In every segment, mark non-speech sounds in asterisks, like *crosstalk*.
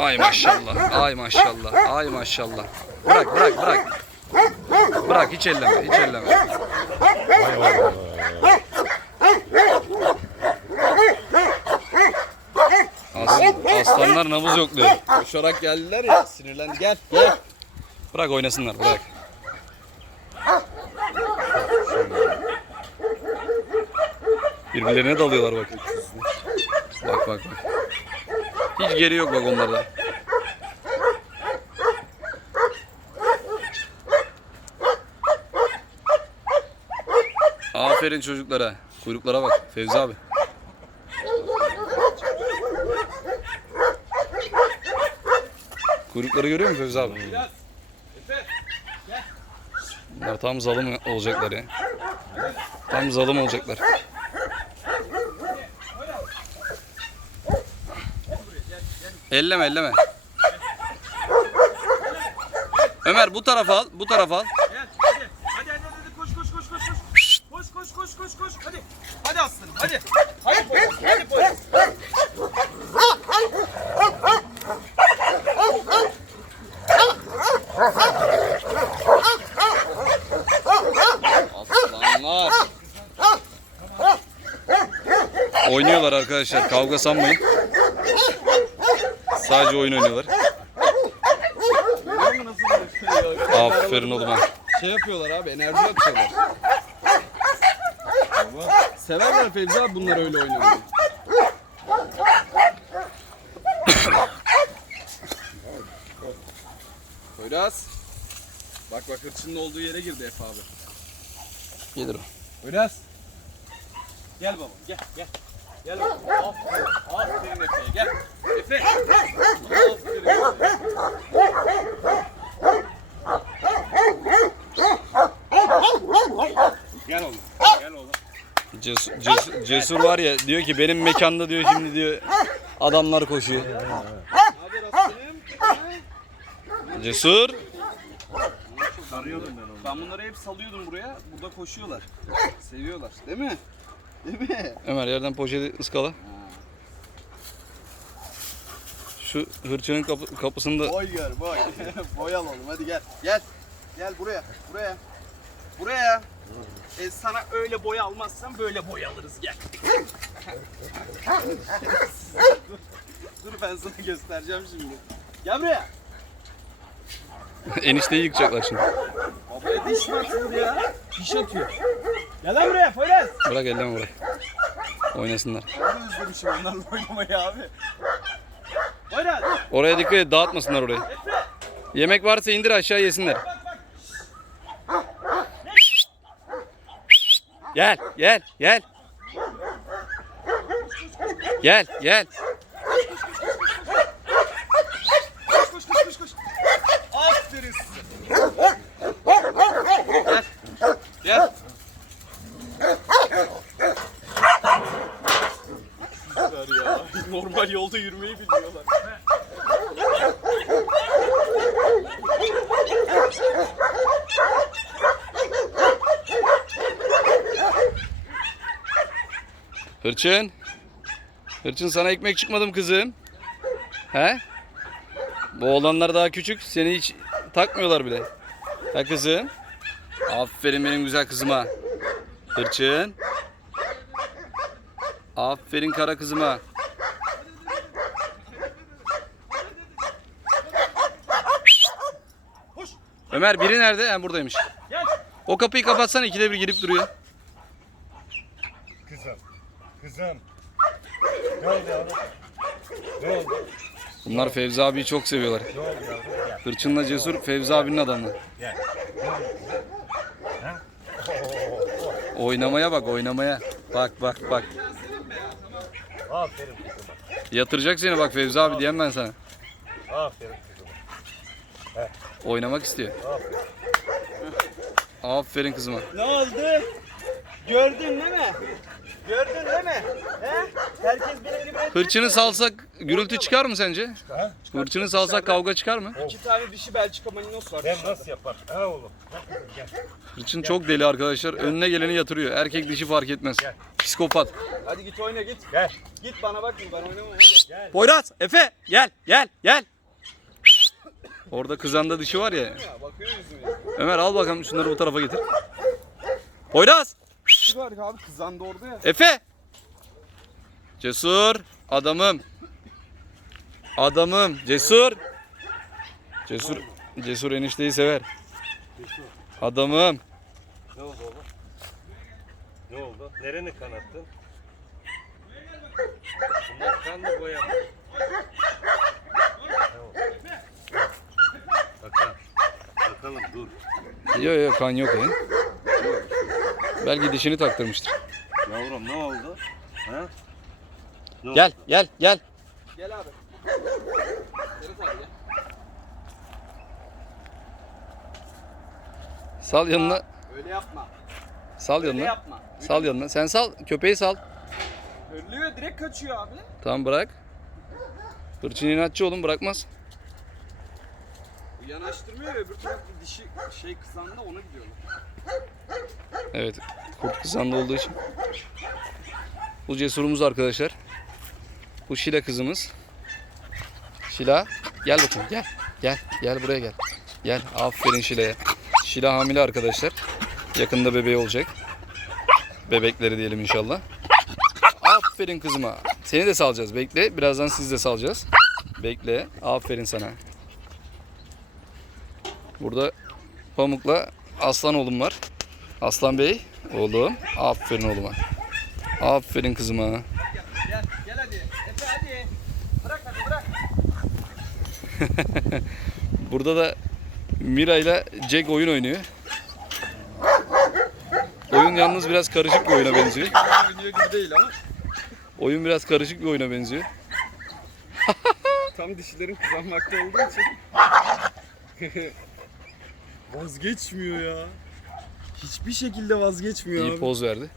Ay maşallah. Ay maşallah. Ay maşallah. Bırak bırak bırak. Bırak hiç elleme hiç elleme. As- aslanlar nabız yokluyor. Koşarak geldiler ya sinirlendi gel gel. Bırak oynasınlar bırak. Birbirlerine dalıyorlar bak. Bak bak bak. Hiç geri yok bak onlarda. Aferin çocuklara. Kuyruklara bak. Fevzi abi. Kuyrukları görüyor musun Fevzi abi? Bunlar tam zalim olacaklar ya. Tam zalim olacaklar. Elleme elleme. Ömer bu tarafa al, bu tarafa al. Gel hadi. Hadi hadi hadi koş koş koş koş koş. Koş koş koş koş koş. Hadi. Hadi aslanım hadi. Hadi polis. Hadi polis. Aslanlar. Oynuyorlar arkadaşlar. Kavga sanmayın. Sadece oyun oynuyorlar. Aferin oğlum. Şey yapıyorlar abi enerji atıyorlar. Severler Fevzi abi bunlar öyle oynamayı. Poyraz. Bak bak hırçının olduğu yere girdi Efe abi. Gelir o. Poyraz. Gel baba gel gel. Gel baba. Aferin. Efe'ye gel. Efe. Aferin Efe. Gel oğlum. Gel oğlum. Cesur, cesur, cesur var ya diyor ki benim mekanda diyor şimdi diyor adamlar koşuyor. Cesur. Sarıyordum ben onu. Ben bunları hep salıyordum buraya. Burada koşuyorlar. Seviyorlar. Değil mi? Değil mi? Ömer yerden poşeti ıskala. Şu hırçının kapı, kapısında Boy gör boy. *laughs* boy al oğlum hadi gel. Gel. Gel buraya. Buraya. Buraya. E, sana öyle boy almazsam böyle boy alırız gel. dur, *laughs* dur ben sana göstereceğim şimdi. Gel buraya. *laughs* enişteyi yıkacaklar şimdi. Babaya diş mi atıyor ya? Diş atıyor. Gel lan buraya Poyraz. Bırak elleme bırak. Oynasınlar. Ben özlemişim onlarla oynamayı abi. Poyraz. Oraya dikkat et dağıtmasınlar orayı. Yemek varsa indir aşağı yesinler. Gel gel gel. Gel gel. Koş koş koş koş koş. Aferin size. Gel. Gel. Süper ya. Normal yolda yürümeyi biliyorlar. Hırçın. Hırçın sana ekmek çıkmadım kızım. He? Bu oğlanlar daha küçük. Seni hiç takmıyorlar bile. Ha kızım? Aferin benim güzel kızıma. Hırçın. Aferin kara kızıma. Ömer biri nerede? Ha buradaymış. O kapıyı kapatsan ikide bir girip duruyor. Kızım. Kızım. Ne oldu yavrum? Ne oldu? Bunlar Fevzi abiyi çok seviyorlar. Ne oldu yavrum? Gel. Hırçınla Cesur Fevzi abinin adamı. Gel. Oynamaya bak oynamaya. Bak bak bak. Aferin kızıma. Yatıracak seni bak Fevzi abi diyem ben sana. Aferin kızıma. Oynamak istiyor. Aferin. Kızıma. Ne oldu? Gördün değil mi? Gördün değil mi? He? Herkes benim gibi Hırçını salsak gürültü çıkar mı sence? Ha? Hırçını salsak kavga çıkar mı? İki tane dişi Belçika Malinos var. Ben nasıl yapar? Ha oğlum. Gel. Hırçın çok deli arkadaşlar. Önüne geleni yatırıyor. Erkek dişi fark etmez. Psikopat. Hadi git oyna git. Gel. Git bana bakma ben oynamam hadi. Poyraz, Efe gel gel gel. Orada kızanda dişi var ya. Ya bakıyor yüzüme. Ömer al bakalım şunları bu tarafa getir. Poyraz, Dişi var abi kızan da orada ya. Efe. Cesur, adamım. Adamım, cesur. Cesur, cesur enişteyi sever. Adamım. Ne oldu oğlum? Ne oldu? Nereni kanattın? Bunlar kan mı boya mı? Ne oldu? Bakalım. Bakalım dur. Yok yok kan yok ya. Belki dişini taktırmıştır. Yavrum ne oldu? Ha? Ne Gel gel gel. Gel abi. Ferit abi gel. Sal yanına. Öyle yapma. Sal Öyle yanına. yapma. Sal yanına. Sen sal. Köpeği sal. Hırlıyor direkt kaçıyor abi. Tamam bırak. Hırçın inatçı oğlum bırakmaz. Yanaştırmıyor ya öbür tarafta dişi şey kızan da ona gidiyorlar. Evet. Kurt kızanda olduğu için. Bu cesurumuz arkadaşlar. Bu Şila kızımız. Şila gel bakayım gel. Gel gel buraya gel. Gel aferin Şila'ya. Şila hamile arkadaşlar. Yakında bebeği olacak. Bebekleri diyelim inşallah. Aferin kızıma. Seni de salacağız. Bekle. Birazdan siz de salacağız. Bekle. Aferin sana. Burada Pamuk'la Aslan oğlum var. Aslan Bey, oğlum. Aferin oğluma. Aferin kızıma. Gel gel hadi. Efe hadi. Bırak hadi bırak. *laughs* Burada da Mira ile Jack oyun oynuyor. Oyun yalnız biraz karışık bir oyuna benziyor. Oynuyor gibi değil ama. Oyun biraz karışık bir oyuna benziyor. Tam dişilerin kızanmakta olduğu için. *laughs* vazgeçmiyor ya. Hiçbir şekilde vazgeçmiyor İyi abi. poz verdi.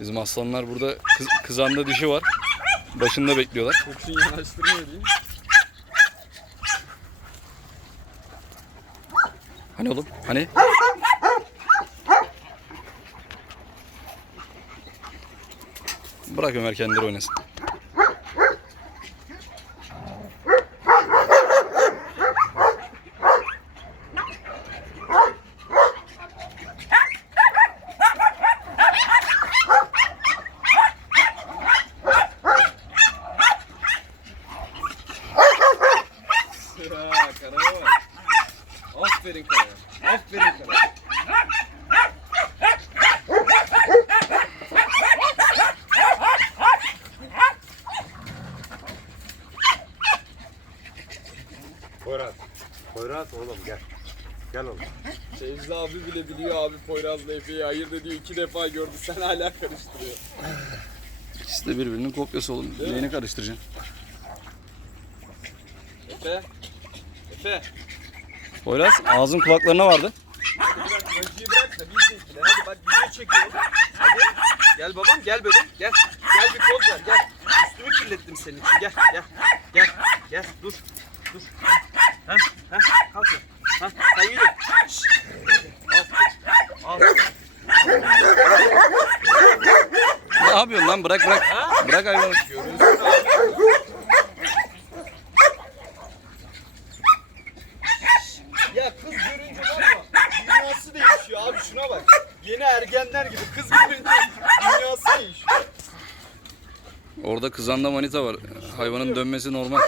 Bizim aslanlar burada kız, kızanda dişi var. Başında bekliyorlar. Kurşun yanaştırmıyor diyeyim. Hani oğlum? Hani? Bırak Ömer kendileri oynasın. Ya karaya bak. Aferin karaya. Aferin karaya. Poyraz. Poyraz oğlum gel. Gel oğlum. Fevzi abi bile biliyor abi Poyraz'la Efe'yi ayırt ediyor. iki defa gördü sen hala karıştırıyor. İkisi de birbirinin kopyası oğlum. Neyini karıştıracaksın? Efe. Efe. Poyraz ağzın kulaklarına vardı. Hadi bırak acıyı bırak da biz de ilgilen. Hadi bak video çekiyor. Hadi. Gel babam gel bebeğim gel. Gel bir poz ver gel. Üstümü kirlettim senin için gel gel. Gel gel dur. Dur. Ha ha kalk. Ha sen yürü. Şşş. Aferin. Aferin. Ne yapıyorsun lan? Bırak bırak. Bırak hayvanı. Ya kız görünce var ya dünyası değişiyor abi şuna bak. Yeni ergenler gibi kız görünce dünyası değişiyor. Orada kızanda manita var. Hayvanın dönmesi normal.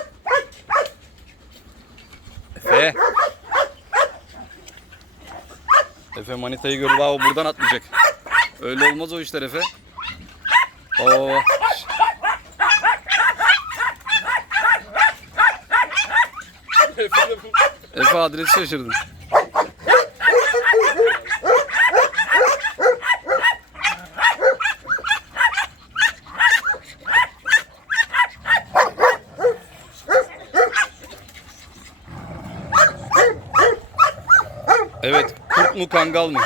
Efe. Efe manitayı gördü. Bak o buradan atlayacak. Öyle olmaz o işler Efe. Oo. Efe adresi şaşırdın. Evet, kurt mu kangal mı?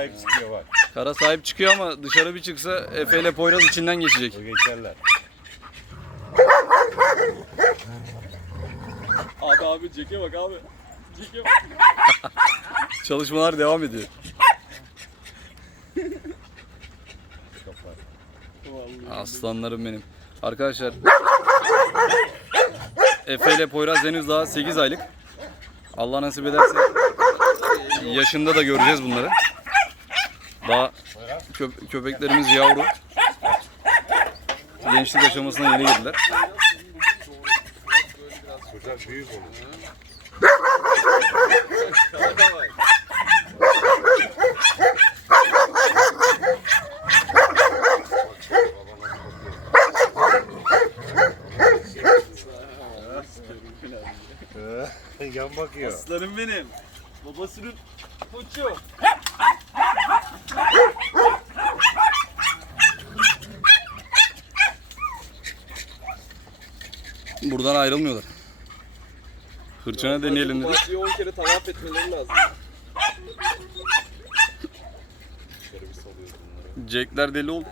Sahip çıkıyor bak. Kara sahip çıkıyor ama dışarı bir çıksa Efe ile Poyraz içinden geçecek. O geçerler. Abi abi Jack'e bak abi. Jack'e bak. Çalışmalar devam ediyor. Kapar. Aslanlarım benim. Arkadaşlar Efe ile Poyraz henüz daha 8 aylık. Allah nasip ederse yaşında da göreceğiz bunları. Daha kö- köpeklerimiz yavru. Gençlik aşamasına yeni girdiler. Çocuk büyük olur. Ee, Yan bakıyor. Aslanım benim. Babasının koçu. Buradan ayrılmıyorlar. Hırçına deneyelim dedik. Bahçeyi 10 kere tavaf etmeleri lazım. Jackler deli oldu.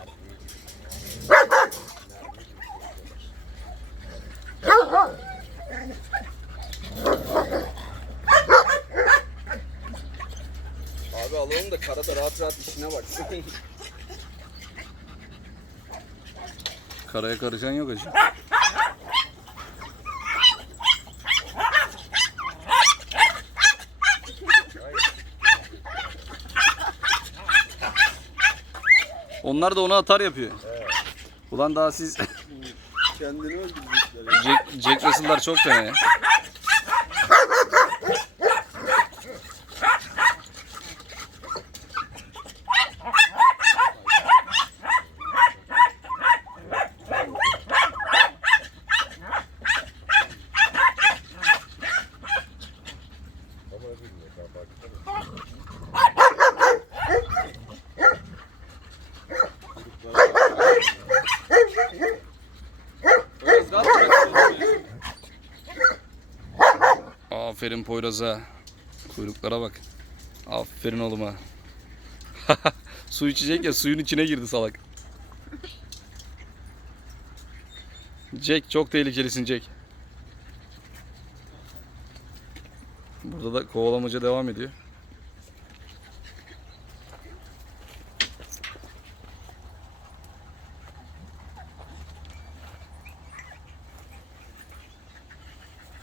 Abi alalım da karada rahat rahat işine bak. Karaya karışan yok acı. Onlar da onu atar yapıyor. Ulan daha siz *laughs* Kendini öldürecekler. Jack, Jack Russell'lar çok fena ya. Biraz Aferin Poyraz'a. Kuyruklara bak. Aferin oğluma. *laughs* Su içecek ya suyun içine girdi salak. Jack çok tehlikelisin Jack. Burada da kovalamaca devam ediyor.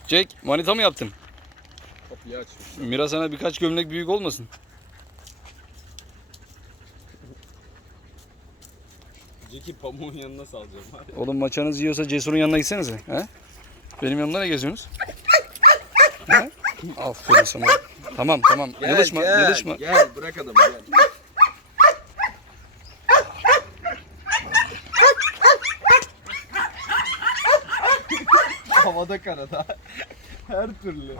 Jack manita mı yaptın? Kapıyı açmış. Mira sana birkaç gömlek büyük olmasın. Jack'i pamuğun yanına salacağım. Hadi. Oğlum maçanız yiyorsa Cesur'un yanına gitsenize. He? Benim yanımda ne geziyorsunuz? He? Aferin sana. Tamam tamam. yalışma gel, yalışma. Gel bırak adamı gel. Havada karada. Her türlü.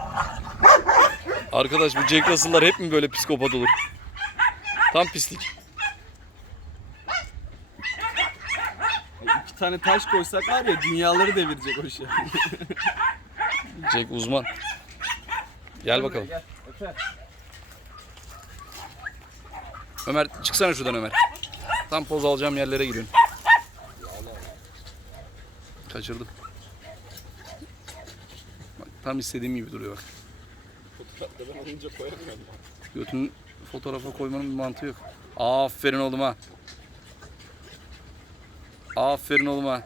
Arkadaş bu Jack Russell'lar hep mi böyle psikopat olur? Tam pislik. İki tane taş koysak var ya dünyaları devirecek o şey. Jack uzman. Gel bakalım. Gel. Ömer çıksana şuradan Ömer. Tam poz alacağım yerlere giriyorsun. Kaçırdım. Bak, tam istediğim gibi duruyor bak. Ben alınca koyamıyorum. Götünün fotoğrafa koymanın bir mantığı yok. Aferin oğluma. Aferin oğluma.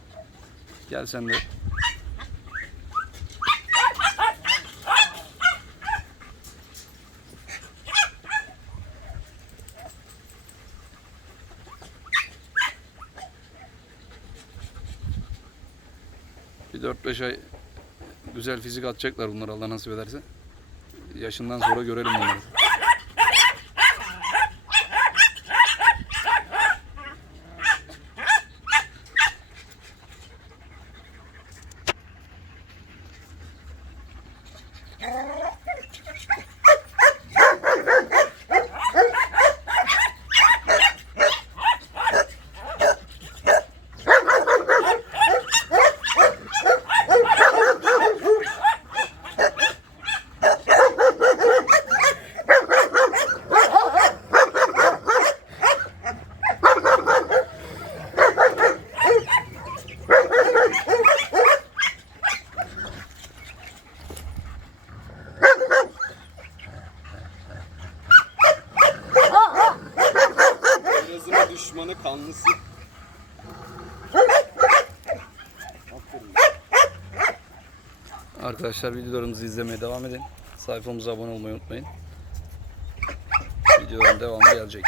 Gel sen de. Bir 4-5 ay güzel fizik atacaklar bunlar Allah nasip ederse. Yaşından sonra görelim bunları. Arkadaşlar videolarımızı izlemeye devam edin. Sayfamıza abone olmayı unutmayın. Videoların devamı gelecek.